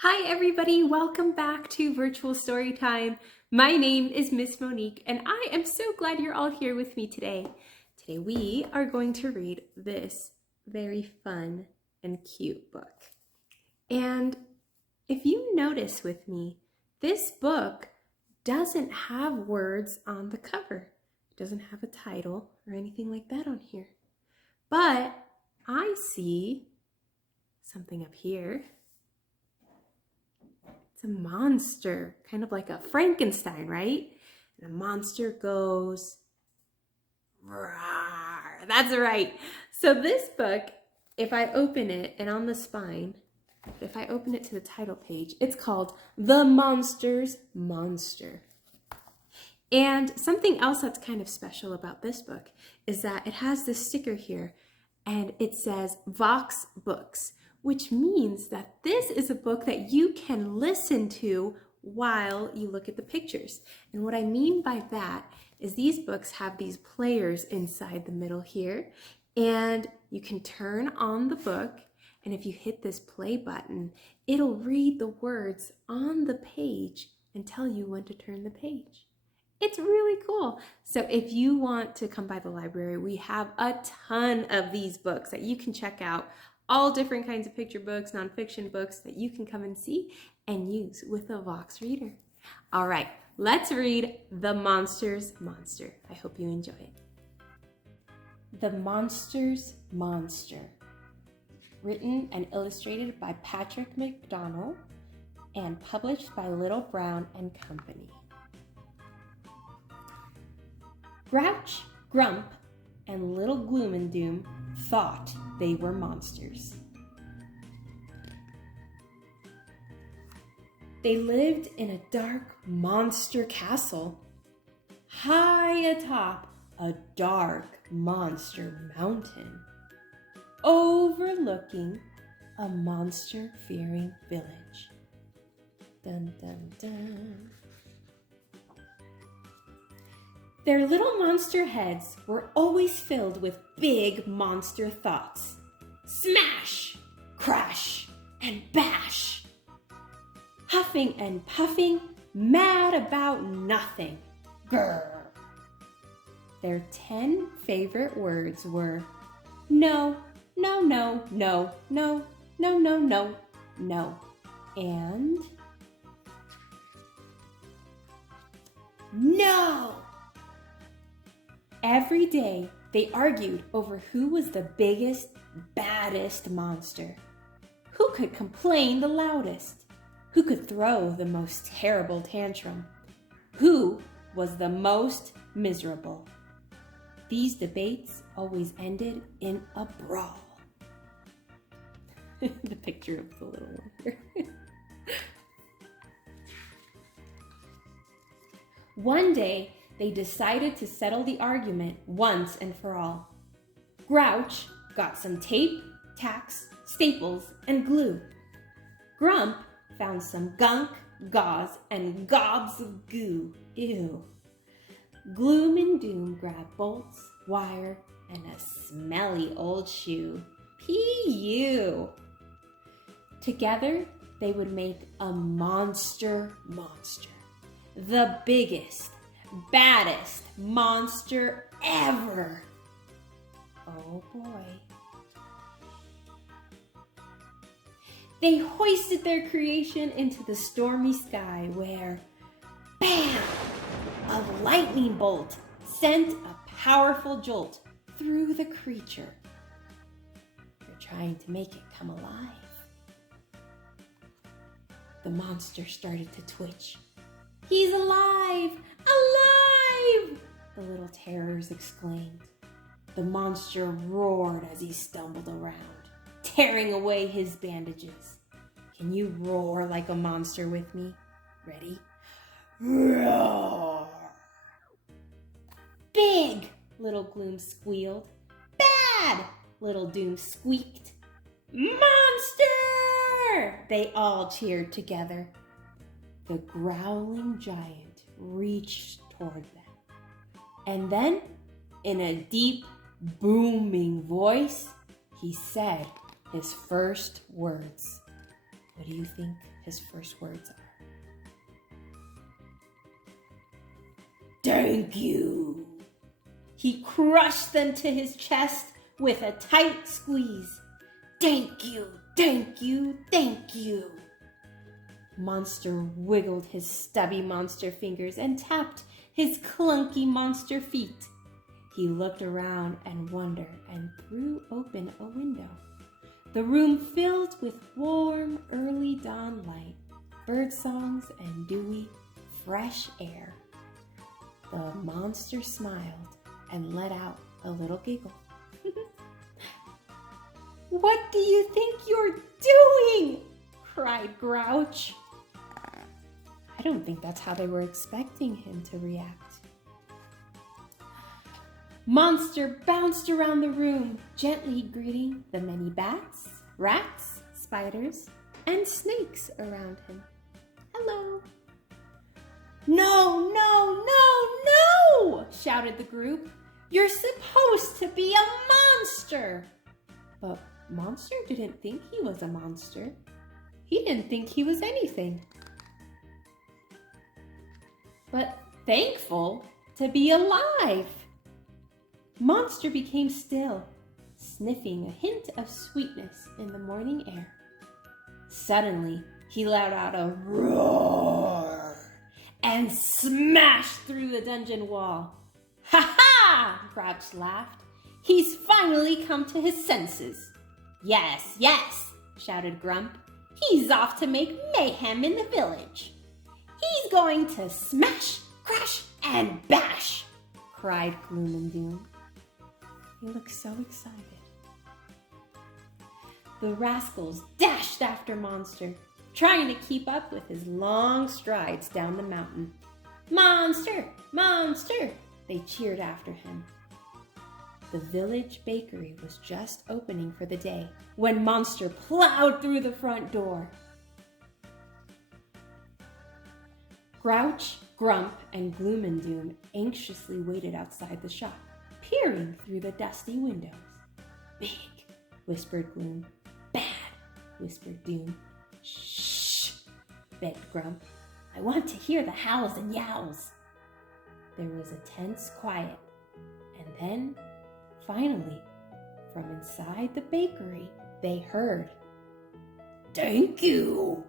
Hi everybody, welcome back to Virtual Storytime. My name is Miss Monique and I am so glad you're all here with me today. Today we are going to read this very fun and cute book. And if you notice with me, this book doesn't have words on the cover. It doesn't have a title or anything like that on here. But I see something up here. It's a monster, kind of like a Frankenstein, right? And the monster goes, roar. That's right. So this book, if I open it, and on the spine, if I open it to the title page, it's called The Monster's Monster. And something else that's kind of special about this book is that it has this sticker here, and it says Vox Books, which means that this is a book that you can listen to while you look at the pictures. And what I mean by that is these books have these players inside the middle here, and you can turn on the book, and if you hit this play button, it'll read the words on the page and tell you when to turn the page. It's really cool. So if you want to come by the library, we have a ton of these books that you can check out. All different kinds of picture books, nonfiction books that you can come and see and use with a Vox reader. All right, let's read The Monster's Monster. I hope you enjoy it. The Monster's Monster. Written and illustrated by Patrick McDonnell and published by Little Brown and Company. Grouch, Grump, and Little Gloom and Doom thought they were monsters. They lived in a dark monster castle, high atop a dark monster mountain, overlooking a monster-fearing village. Dun, dun, dun. Their little monster heads were always filled with big monster thoughts. Smash, crash, and bash. Huffing and puffing, mad about nothing. Grr. Their 10 favorite words were no, no, no, no, no, no, no, no, no, and no. Every day, they argued over who was the biggest, baddest monster. Who could complain the loudest? Who could throw the most terrible tantrum? Who was the most miserable? These debates always ended in a brawl. The picture of the little one here. One day, they decided to settle the argument once and for all. Grouch got some tape, tacks, staples, and glue. Grump found some gunk, gauze, and gobs of goo. Ew. Gloom and Doom grabbed bolts, wire, and a smelly old shoe. P.U. Together, they would make a monster. The biggest, baddest monster ever. Oh boy. They hoisted their creation into the stormy sky where, bam, a lightning bolt sent a powerful jolt through the creature. They're trying to make it come alive. The monster started to twitch. He's alive! Alive! The little terrors exclaimed. The monster roared as he stumbled around, tearing away his bandages. Can you roar like a monster with me? Ready? Roar! Big! Little Gloom squealed. Bad! Little Doom squeaked. Monster! They all cheered together. The growling giant reached toward them. And then, in a deep, booming voice, he said his first words. What do you think his first words are? Thank you. He crushed them to his chest with a tight squeeze. Thank you, thank you, thank you. Monster wiggled his stubby monster fingers and tapped his clunky monster feet. He looked around and wondered and threw open a window. The room filled with warm, early dawn light, bird songs, and dewy, fresh air. The monster smiled and let out a little giggle. What do you think you're doing? Cried Grouch. I don't think that's how they were expecting him to react. Monster bounced around the room, gently greeting the many bats, rats, spiders, and snakes around him. Hello. No, no, no, no, shouted the group. You're supposed to be a monster. But Monster didn't think he was a monster. He didn't think he was anything but thankful to be alive. Monster became still, sniffing a hint of sweetness in the morning air. Suddenly, he let out a roar and smashed through the dungeon wall. Ha ha! Grouch laughed. He's finally come to his senses. Yes, yes, shouted Grump. He's off to make mayhem in the village. He's going to smash, crash, and bash, cried Gloom and Doom. He looked so excited. The rascals dashed after Monster, trying to keep up with his long strides down the mountain. Monster! Monster! They cheered after him. The village bakery was just opening for the day when Monster plowed through the front door. Grouch, Grump, and Gloom and Doom anxiously waited outside the shop, peering through the dusty windows. Big, whispered Gloom. Bad, whispered Doom. Shh, begged Grump. I want to hear the howls and yowls. There was a tense quiet, and then, finally, from inside the bakery, they heard, Thank you!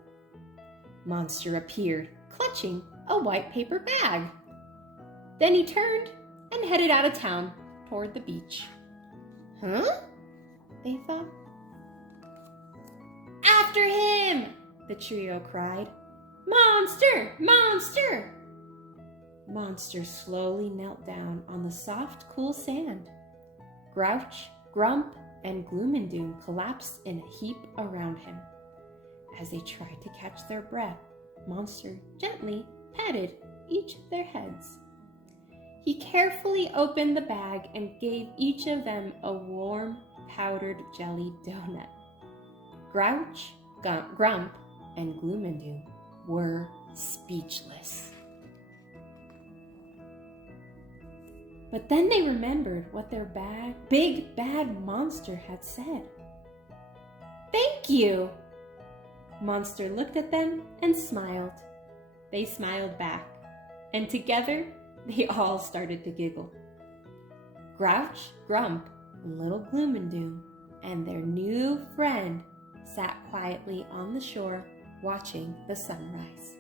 Monster appeared, clutching a white paper bag. Then he turned and headed out of town toward the beach. Huh? They thought. After him! The trio cried. Monster! Monster! Monster slowly knelt down on the soft, cool sand. Grouch, Grump, and Gloom and Doom collapsed in a heap around him. As they tried to catch their breath, Monster gently patted each of their heads. He carefully opened the bag and gave each of them a warm, powdered jelly donut. Grouch, Grump, and Gloom and Doom were speechless. But then they remembered what their big bad monster had said. Thank you! Monster looked at them and smiled. They smiled back, and together they all started to giggle. Grouch, Grump, and little Gloom and Doom and their new friend sat quietly on the shore watching the sunrise.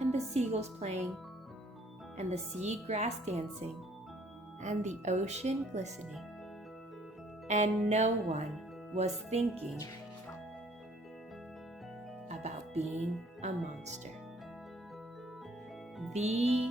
And the seagulls playing, and the seagrass dancing, and the ocean glistening. And no one was thinking about being a monster. The